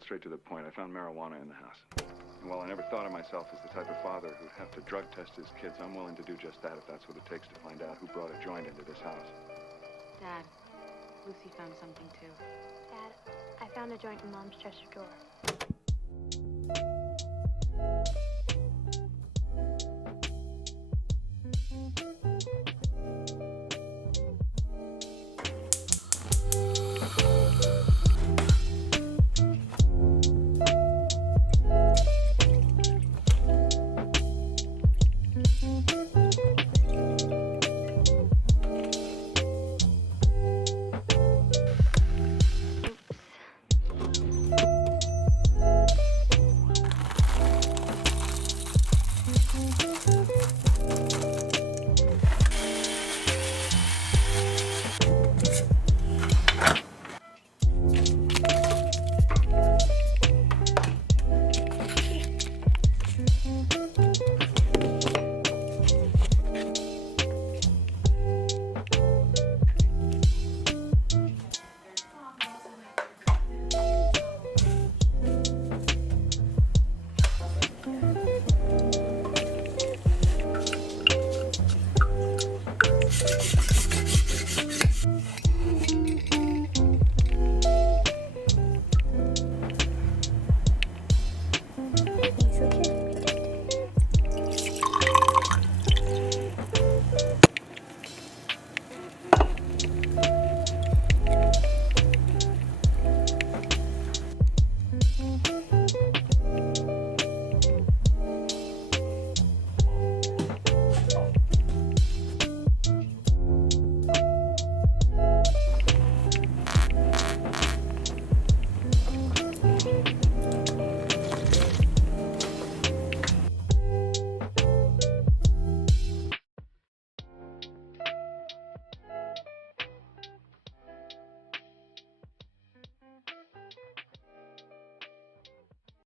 get straight to the point. I found marijuana in the house. And while I never thought of myself as the type of father who'd have to drug test his kids, I'm willing to do just that if that's what it takes to find out who brought a joint into this house. Dad, Lucy found something too. Dad, I found a joint in Mom's dresser drawer.